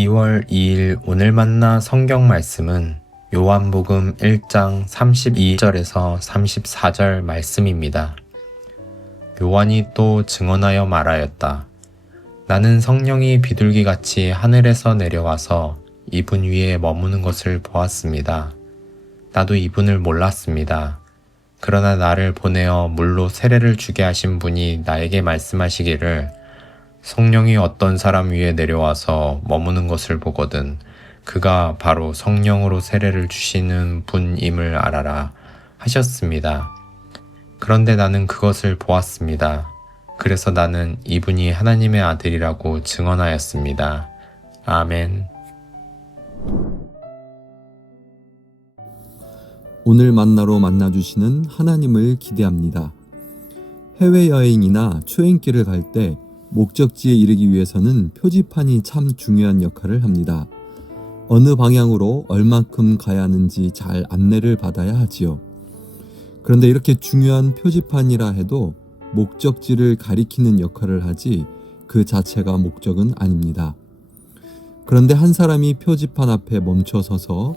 2월 2일 오늘 만나 성경 말씀은 요한복음 1장 32절에서 34절 말씀입니다. 요한이 또 증언하여 말하였다. 나는 성령이 비둘기같이 하늘에서 내려와서 이분 위에 머무는 것을 보았습니다. 나도 이분을 몰랐습니다. 그러나 나를 보내어 물로 세례를 주게 하신 분이 나에게 말씀하시기를 성령이 어떤 사람 위에 내려와서 머무는 것을 보거든 그가 바로 성령으로 세례를 주시는 분임을 알아라 하셨습니다. 그런데 나는 그것을 보았습니다. 그래서 나는 이분이 하나님의 아들이라고 증언하였습니다. 아멘. 오늘 만나로 만나주시는 하나님을 기대합니다. 해외여행이나 초행길을 갈 때 목적지에 이르기 위해서는 표지판이 참 중요한 역할을 합니다. 어느 방향으로 얼만큼 가야 하는지 잘 안내를 받아야 하지요. 그런데 이렇게 중요한 표지판이라 해도 목적지를 가리키는 역할을 하지 그 자체가 목적은 아닙니다. 그런데 한 사람이 표지판 앞에 멈춰서서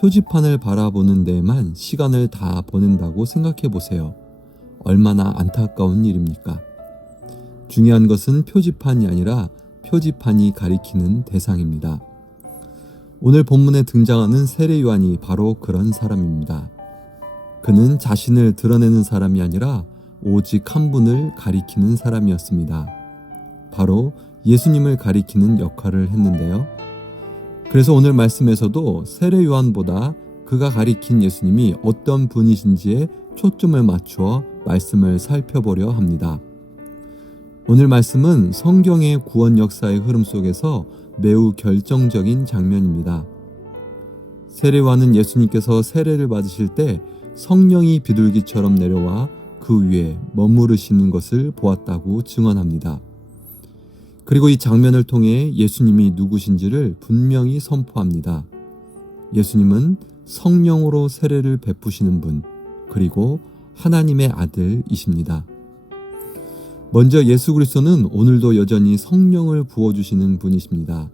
표지판을 바라보는 데에만 시간을 다 보낸다고 생각해 보세요. 얼마나 안타까운 일입니까? 중요한 것은 표지판이 아니라 표지판이 가리키는 대상입니다. 오늘 본문에 등장하는 세례 요한이 바로 그런 사람입니다. 그는 자신을 드러내는 사람이 아니라 오직 한 분을 가리키는 사람이었습니다. 바로 예수님을 가리키는 역할을 했는데요. 그래서 오늘 말씀에서도 세례 요한보다 그가 가리킨 예수님이 어떤 분이신지에 초점을 맞추어 말씀을 살펴보려 합니다. 오늘 말씀은 성경의 구원 역사의 흐름 속에서 매우 결정적인 장면입니다. 세례 요한은 예수님께서 세례를 받으실 때 성령이 비둘기처럼 내려와 그 위에 머무르시는 것을 보았다고 증언합니다. 그리고 이 장면을 통해 예수님이 누구신지를 분명히 선포합니다. 예수님은 성령으로 세례를 베푸시는 분, 그리고 하나님의 아들이십니다. 먼저 예수 그리스도는 오늘도 여전히 성령을 부어주시는 분이십니다.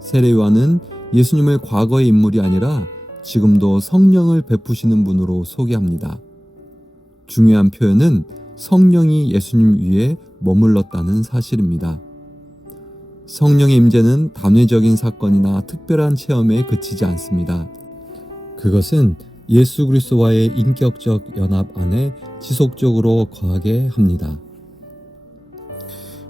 세례 요한은 예수님을 과거의 인물이 아니라 지금도 성령을 베푸시는 분으로 소개합니다. 중요한 표현은 성령이 예수님 위에 머물렀다는 사실입니다. 성령의 임재는 단회적인 사건이나 특별한 체험에 그치지 않습니다. 그것은 예수 그리스도와의 인격적 연합 안에 지속적으로 거하게 합니다.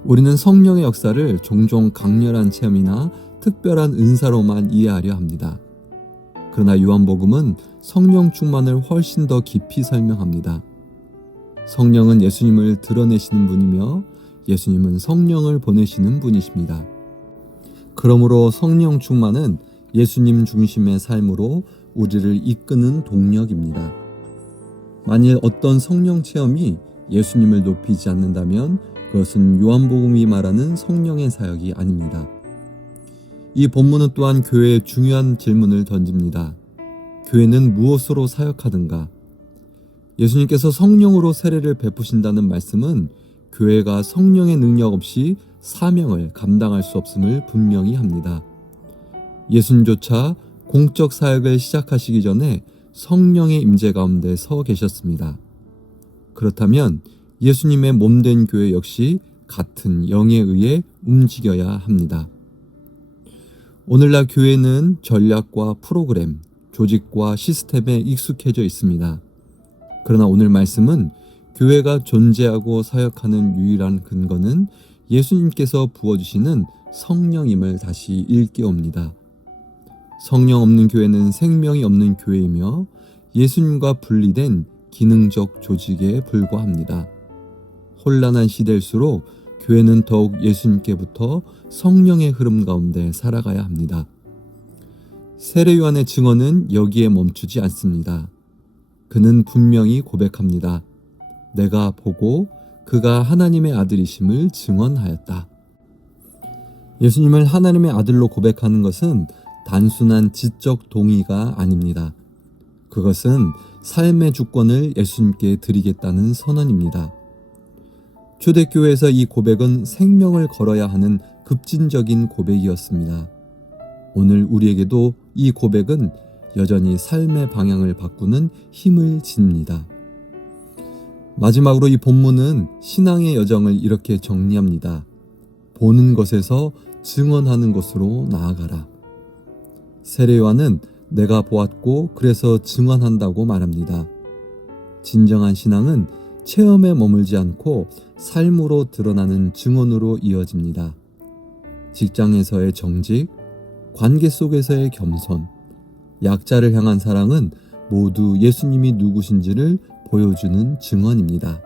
우리는 성령의 역사를 종종 강렬한 체험이나 특별한 은사로만 이해하려 합니다. 그러나 요한복음은 성령 충만을 훨씬 더 깊이 설명합니다. 성령은 예수님을 드러내시는 분이며 예수님은 성령을 보내시는 분이십니다. 그러므로 성령 충만은 예수님 중심의 삶으로 우리를 이끄는 동력입니다. 만일 어떤 성령 체험이 예수님을 높이지 않는다면 그것은 요한복음이 말하는 성령의 사역이 아닙니다. 이 본문은 또한 교회에 중요한 질문을 던집니다. 교회는 무엇으로 사역하든가? 예수님께서 성령으로 세례를 베푸신다는 말씀은 교회가 성령의 능력 없이 사명을 감당할 수 없음을 분명히 합니다. 예수님조차 공적 사역을 시작하시기 전에 성령의 임재 가운데 서 계셨습니다. 그렇다면 예수님의 몸된 교회 역시 같은 영에 의해 움직여야 합니다. 오늘날 교회는 전략과 프로그램, 조직과 시스템에 익숙해져 있습니다. 그러나 오늘 말씀은 교회가 존재하고 사역하는 유일한 근거는 예수님께서 부어주시는 성령임을 다시 일깨웁니다. 성령 없는 교회는 생명이 없는 교회이며 예수님과 분리된 기능적 조직에 불과합니다. 혼란한 시대일수록 교회는 더욱 예수님께부터 성령의 흐름 가운데 살아가야 합니다. 세례 요한의 증언은 여기에 멈추지 않습니다. 그는 분명히 고백합니다. 내가 보고 그가 하나님의 아들이심을 증언하였다. 예수님을 하나님의 아들로 고백하는 것은 단순한 지적 동의가 아닙니다. 그것은 삶의 주권을 예수님께 드리겠다는 선언입니다. 초대교회에서 이 고백은 생명을 걸어야 하는 급진적인 고백이었습니다. 오늘 우리에게도 이 고백은 여전히 삶의 방향을 바꾸는 힘을 줍니다. 마지막으로 이 본문은 신앙의 여정을 이렇게 정리합니다. 보는 것에서 증언하는 것으로 나아가라. 세례요한은 내가 보았고 그래서 증언한다고 말합니다. 진정한 신앙은 체험에 머물지 않고 삶으로 드러나는 증언으로 이어집니다. 직장에서의 정직, 관계 속에서의 겸손, 약자를 향한 사랑은 모두 예수님이 누구신지를 보여주는 증언입니다.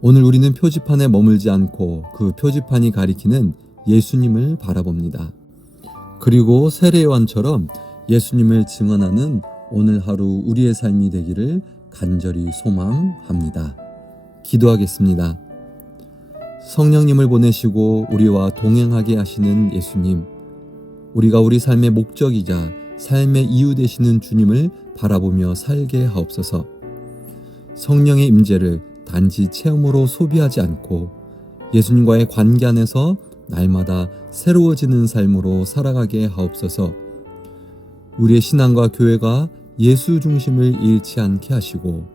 오늘 우리는 표지판에 머물지 않고 그 표지판이 가리키는 예수님을 바라봅니다. 그리고 세례요한처럼 예수님을 증언하는 오늘 하루 우리의 삶이 되기를 간절히 소망합니다. 기도하겠습니다. 성령님을 보내시고 우리와 동행하게 하시는 예수님, 우리가 우리 삶의 목적이자 삶의 이유 되시는 주님을 바라보며 살게 하옵소서. 성령의 임재를 단지 체험으로 소비하지 않고 예수님과의 관계 안에서 날마다 새로워지는 삶으로 살아가게 하옵소서. 우리의 신앙과 교회가 예수 중심을 잃지 않게 하시고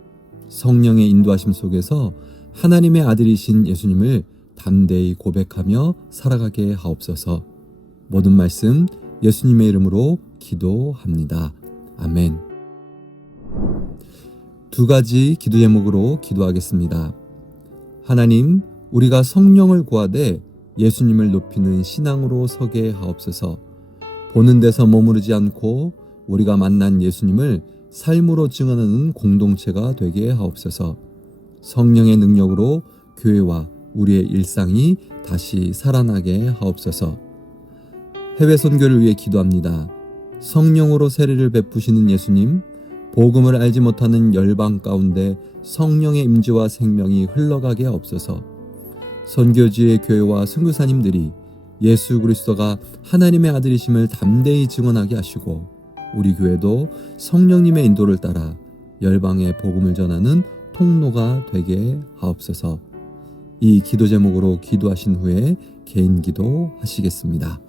성령의 인도하심 속에서 하나님의 아들이신 예수님을 담대히 고백하며 살아가게 하옵소서. 모든 말씀 예수님의 이름으로 기도합니다. 아멘. 두 가지 기도 제목으로 기도하겠습니다. 하나님, 우리가 성령을 구하되 예수님을 높이는 신앙으로 서게 하옵소서. 보는 데서 머무르지 않고 우리가 만난 예수님을 삶으로 증언하는 공동체가 되게 하옵소서. 성령의 능력으로 교회와 우리의 일상이 다시 살아나게 하옵소서. 해외 선교를 위해 기도합니다. 성령으로 세례를 베푸시는 예수님, 복음을 알지 못하는 열방 가운데 성령의 임재와 생명이 흘러가게 하옵소서. 선교지의 교회와 선교사님들이 예수 그리스도가 하나님의 아들이심을 담대히 증언하게 하시고 우리 교회도 성령님의 인도를 따라 열방의 복음을 전하는 통로가 되게 하옵소서. 이 기도 제목으로 기도하신 후에 개인 기도 하시겠습니다.